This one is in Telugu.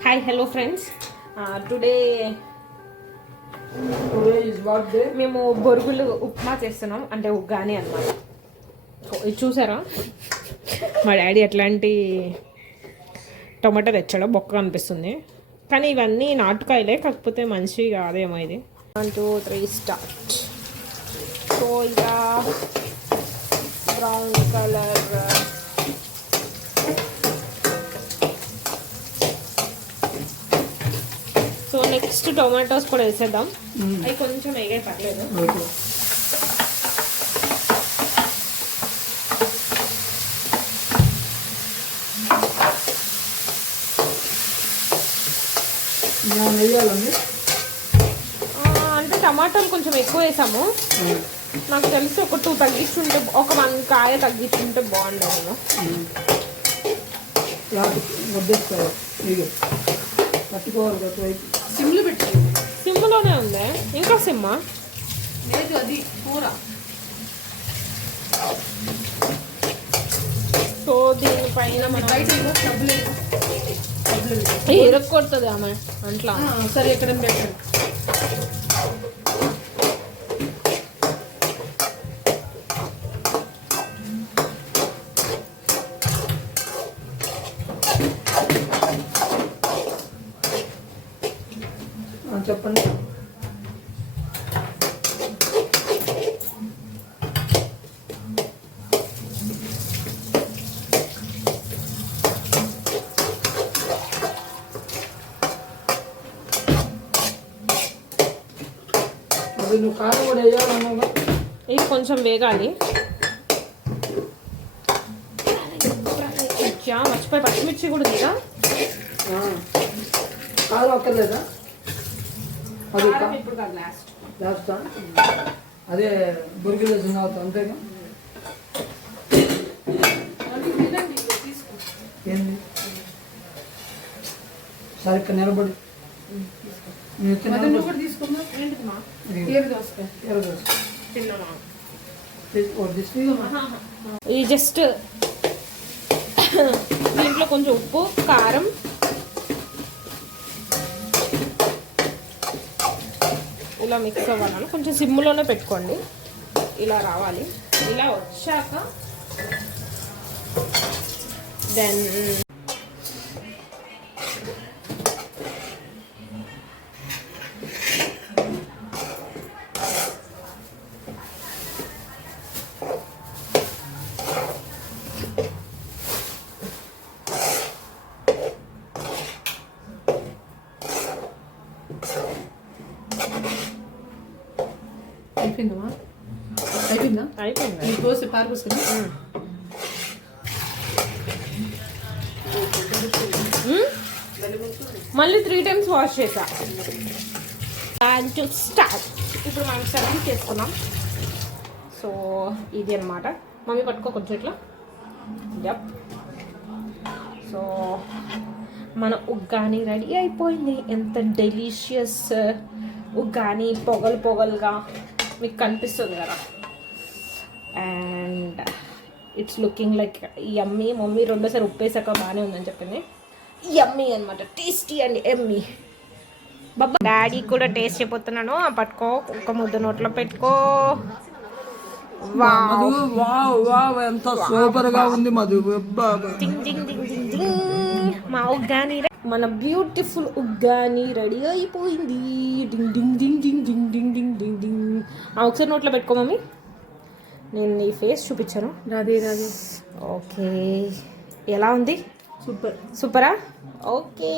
హాయ్ హలో ఫ్రెండ్స్, టుడే మేము బొరుగులు ఉప్మా చేస్తున్నాం, అంటే ఉగ్గాని అన్నమాట. ఇది చూసారా, మా డాడీ ఎట్లాంటి టొమాటో తెచ్చాడో బొక్క అనిపిస్తుంది, కానీ ఇవన్నీ నాటుకాయలే, కాకపోతే మంచివి కాదేమో. ఇది 1 2 3 స్టార్ట్. సో ఇలా brown colour so next tomatoes కూడా వేసేద్దాం. అవి కొంచెం వేగే పర్లేదు. అంటే టమాటాలు కొంచెం ఎక్కువ వేసాము. నాకు తెలిసి ఒక 2 తగ్గించుంటే, ఒక 1 కాయ తగ్గించుంటే బాగుండేది. సిమ్లోనే ఉంది, ఇంకా సిమ్మా లేదు, అది కూర. సో దీనిపైన మనం ఎరక్కొడుతుంది ఆమె అంట్లా. సరే, ఎక్కడ పెట్టండి. చెప్పండి. నువ్వు కారం కూడా వేయాలన్నావుగా, ఇది కొంచెం వేగాలి. మర్చిపోయి పచ్చిమిర్చి కూడా దిగా. కారం అక్కర్లేదా? అది ఇప్పుడు కాదు, లాస్ట్ అదే బొరుగులు అవుతా అంతేగా. ఏంది సరే, ఇక్కడ నిలబడి ఇది జస్ట్ దీంట్లో కొంచెం ఉప్పు, కారం, ఇలా మిక్స్ అవ్వాలి. కొంచెం సిమ్లోనే పెట్టుకోండి, ఇలా రావాలి. ఇలా వచ్చాక దెన్ అయిపోయిందా? దోశ పారబోసుకుని మళ్ళీ 3 times వాష్ చేసా. And to start. ఇప్పుడు మనం సర్వింగ్ చేసుకున్నాం. సో ఇది అనమాట. మమ్మీ పట్టుకో కొంచెం ఇట్లా. యప్. సో మన ఉగ్గాని రెడీ అయిపోయింది. ఎంత డెలిషియస్ ఉగ్గాని, పొగలుగా మీకు కనిపిస్తుంది కదా. And it's looking like yummy. Mummy రెండోసారి ఉప్పేసాక బాగానే ఉందని చెప్పింది. యమ్మీ అనమాట, tasty and yummy. Baba daddy కూడా టేస్ట్ అయిపోతున్నాను. పట్టుకో, ఒక ముద్ద నోట్లో పెట్టుకో. ఎంత సూపర్ గా ఉంది మధు. మా ఉగ్గాని, మన బ్యూటిఫుల్ ఉగ్గాని రెడీ అయిపోయింది. డింగ్ డింగ్ డింగ్ డింగ్ డింగ్ డింగ్ డింగ్ డింగ్ డింగ్. ఒకసారి నోట్లో పెట్టుకో మమ్మీ. నేను నీ ఫేస్ చూపించాను. రాదే. ఓకే, ఎలా ఉంది? సూపర్. సూపరా? ఓకే.